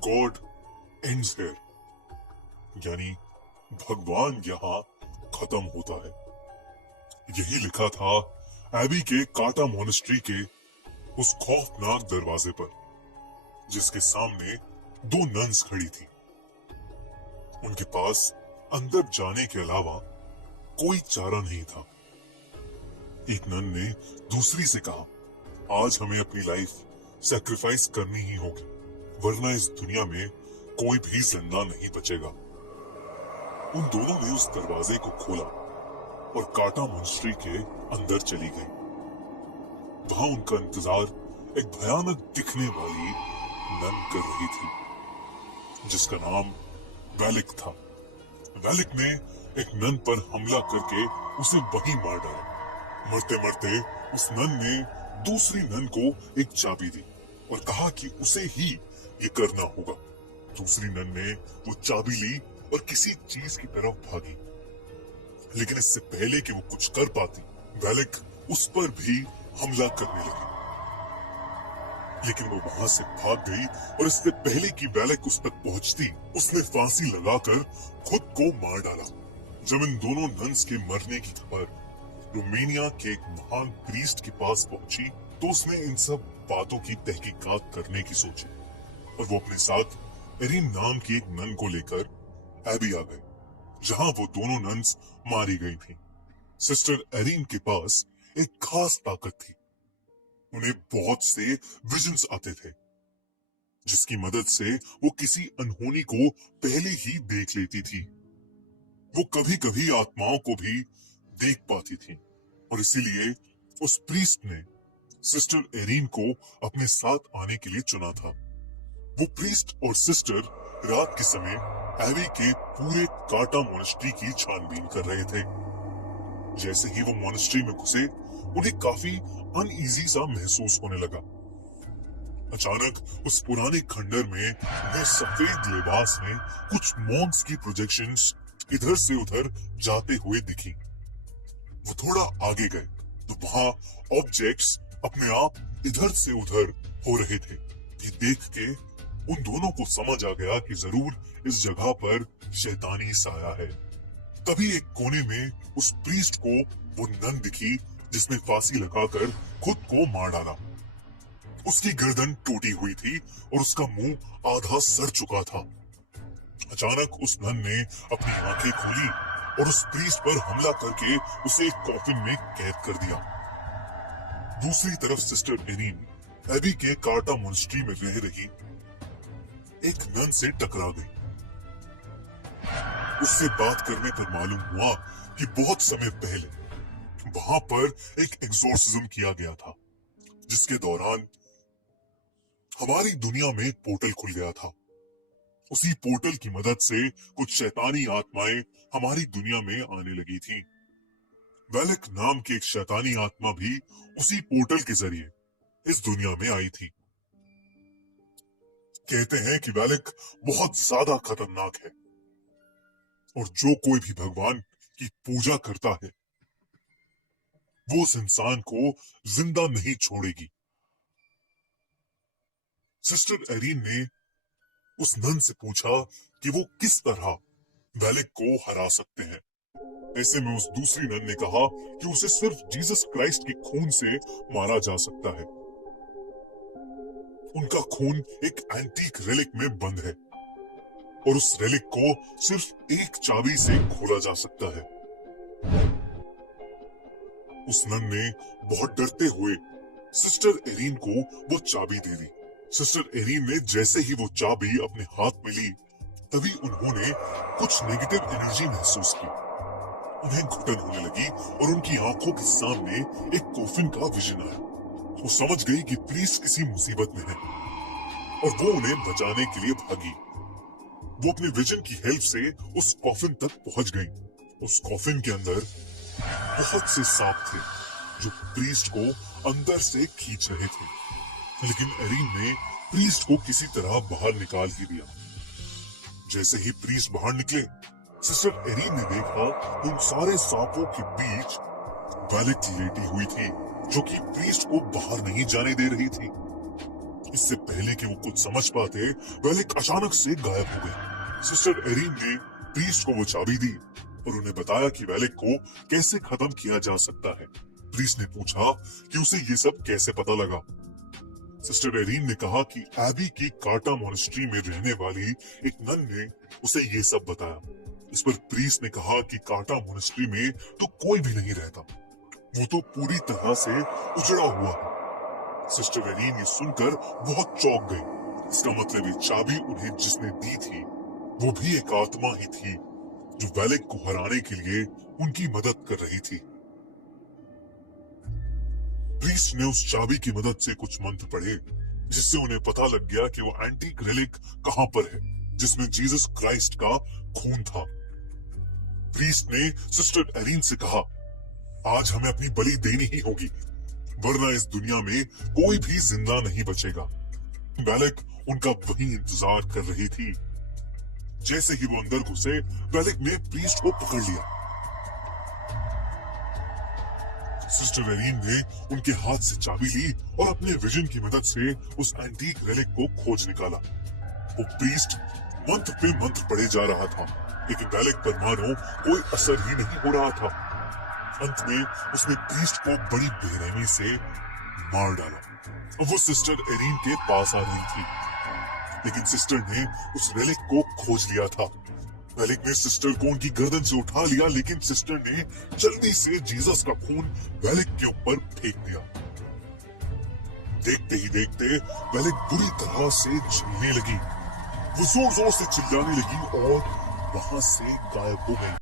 God ends here, यानी भगवान यहाँ खत्म होता है। यही लिखा था एबी के काटा मोनेस्ट्री के उस खौफनाक दरवाजे पर, जिसके सामने दो नन्स खड़ी थी। उनके पास अंदर जाने के अलावा कोई चारा नहीं था। एक नन ने दूसरी से कहा, आज हमें अपनी लाइफ सैक्रिफाइस करनी ही होगी, वरना इस दुनिया में कोई भी जिंदा नहीं बचेगा। उन दोनों ने उस दरवाजे को खोला और काटा मोनेस्ट्री के अंदर चली गई। वहां उनका इंतजार एक भयानक दिखने वाली नन कर रही थी, जिसका नाम वेलिक था। वेलिक ने एक नन पर हमला करके उसे वहीं मार डाला। मरते मरते उस नन ने दूसरी नन को एक चाबी दी और कहा कि उसे ही ये करना होगा। दूसरी नन ने वो चाबी ली और किसी चीज की तरफ भागी, लेकिन इससे पहले कि वो कुछ कर पाती, वेलिक उस पर भी हमला करने लगी। लेकिन वो वहां से भाग गई और इससे पहले कि वेलिक उस तक पहुंचती, उसने फांसी लगाकर खुद को मार डाला। जब इन दोनों नन्स के मरने की खबर रोमानिया के एक महान प्रीस्ट के पास पहुंची, तो उसने इन सब बातों की तहकीकात करने की सोची और वो अपने साथ एरिन नाम की एक नन को लेकर एबी आ गए, जहां वो दोनों नन्स मारी गई थी। सिस्टर एरिन के पास एक खास ताकत थी। उन्हें बहुत से विजन्स आते थे, जिसकी मदद से वो किसी अनहोनी को पहले ही देख लेती थी। वो कभी कभी आत्माओं को भी देख पाती थी और इसीलिए उस प्रीस्ट ने सिस्टर एरिन को अपने साथ आने के लिए चुना था। वो प्रीस्ट और सिस्टर रात के समय एबी के पूरे काटा मोनेस्ट्री की छानबीन कर रहे थे। जैसे ही वो मोनेस्ट्री में घुसे, उन्हें काफी अनईजी सा महसूस होने लगा। अचानक उस पुराने खंडर में वह सफेद लिबास में कुछ मॉन्क्स की प्रोजेक्शंस इधर से उधर जाते हुए दिखी। वो थोड़ा आगे गए तो वहां ऑब्जेक्ट्स अपने आप इधर से उधर हो रहे थे। ये देख के उन दोनों को समझ आ गया कि जरूर इस जगह पर शैतानी साया है। तभी एक कोने में उस प्रीस्ट को वो नन दिखी, जिसने फांसी लगाकर खुद को मार डाला। उसकी गर्दन टूटी हुई थी और उसका मुंह आधा सड़ चुका था। अचानक उस नन ने अपनी आंखें खोली और उस प्रीस्ट पर हमला करके उसे एक कॉफिन में कैद कर दिया। दूसरी तरफ सिस्टर एरिन एबी के काटा मोनेस्ट्री में रह रही एक नन से टकरा गई। उससे बात करने पर मालूम हुआ कि बहुत समय पहले वहां पर एक एग्जॉर्सिज्म किया गया था, जिसके दौरान हमारी दुनिया में पोर्टल खुल गया था। उसी पोर्टल की मदद से कुछ शैतानी आत्माएं हमारी दुनिया में आने लगी थी। वेलिक नाम की एक शैतानी आत्मा भी उसी पोर्टल के जरिए इस दुनिया में आई थी। कहते हैं कि वेलिक बहुत ज्यादा खतरनाक है और जो कोई भी भगवान की पूजा करता है, वो उस इंसान को जिंदा नहीं छोड़ेगी। सिस्टर एरिन ने उस नन से पूछा कि वो किस तरह वेलिक को हरा सकते हैं। ऐसे में उस दूसरी नन ने कहा कि उसे सिर्फ जीसस क्राइस्ट के खून से मारा जा सकता है। उनका खून एक एंटीक रेलिक में बंद है और उस रेलिक को सिर्फ एक चाबी से खोला जा सकता है। उस नन ने बहुत डरते हुए सिस्टर एरिन को वो चाबी दे दी। सिस्टर एरिन ने जैसे ही वो चाबी अपने हाथ में ली, तभी उन्होंने कुछ नेगेटिव एनर्जी महसूस की। उन्हें घुटन होने लगी और उनकी आंखों के सामने एक कॉफिन का विजन आया। वो समझ गई कि प्रीस्ट किसी मुसीबत में है और वो उन्हें बचाने के लिए भागी। वो अपने विजन की हेल्प से उस कॉफिन तक पहुंच गई। उस कॉफिन के अंदर बहुत से सांप थे जो प्रीस्ट को अंदर से खींच रहे थे, लेकिन एरिन ने प्रीस्ट को किसी तरह बाहर निकाल ही दिया। जैसे ही प्रीस्ट बाहर निकले, सिस्टर एरिन ने देखा उन सारे सांपों के बीच वेलिक लेटी हुई थी, जो कि प्रीस्ट को बाहर नहीं जाने दे रही थी। इससे पहले कि वो कुछ समझ पाते, वेलिक अचानक से गायब हो गए। सिस्टर एरीन ने प्रीस्ट को वो चाबी दी और उन्हें बताया कि वेलिक को कैसे खत्म किया जा सकता है। प्रीस्ट ने पूछा कि उसे ये सब कैसे पता लगा। सिस्टर एरीन ने कहा कि एबी की कार्टा मॉनेस्ट्री में रहने वाली एक नन ने उसे ये सब बताया। इस पर प्रीस्ट ने कहा कि कार्टा मॉनेस्ट्री में तो कोई भी नहीं रहता, वो तो पूरी तरह से उजड़ा हुआ है। सिस्टर एरीन ये सुनकर बहुत चौंक गई। इसका मतलब ये चाबी उन्हें जिसने दी थी वो भी एक आत्मा ही थी जो वेलिक को हराने के लिए उनकी मदद कर रही थी। प्रीस्ट ने उस चाबी की मदद से कुछ मंत्र पढ़े जिससे उन्हें पता लग गया कि वो एंटीक रिलिक कहां पर है जिसमें जीसस क्राइस्ट का खून था। प्रीस्ट ने सिस्टर एरीन से कहा, आज हमें अपनी बलि देनी ही होगी, वरना इस दुनिया में कोई भी जिंदा नहीं बचेगा। वेलिक उनका वहीं इंतजार कर रही थी। जैसे ही वो अंदर घुसे, वेलिक ने प्रीस्ट को पकड़ लिया। सिस्टर एरीन ने उनके हाथ से चाबी ली और अपने विजन की मदद से उस एंटीक रेलिक को खोज निकाला। वो प्रीस्ट मंत्र पे मंत्र पढ़े जा रहा था, लेकिन वेलिक पर मानो कोई असर ही नहीं हो रहा था। अंत में उसने प्रीस्ट को बड़ी बेरहमी से मार डाला। अब वो सिस्टर एरीन के पास आ रही थी, लेकिन सिस्टर ने उस रेलिक को खोज लिया था। वेलिक ने सिस्टर को उनकी गर्दन से उठा लिया, लेकिन सिस्टर ने जल्दी से जीसस का खून वेलिक के ऊपर फेंक दिया। देखते ही देखते वेलिक बुरी तरह से जलने लगी। वो जोर जोर से चिल्लाने लगी और वहां से गायब हो गई।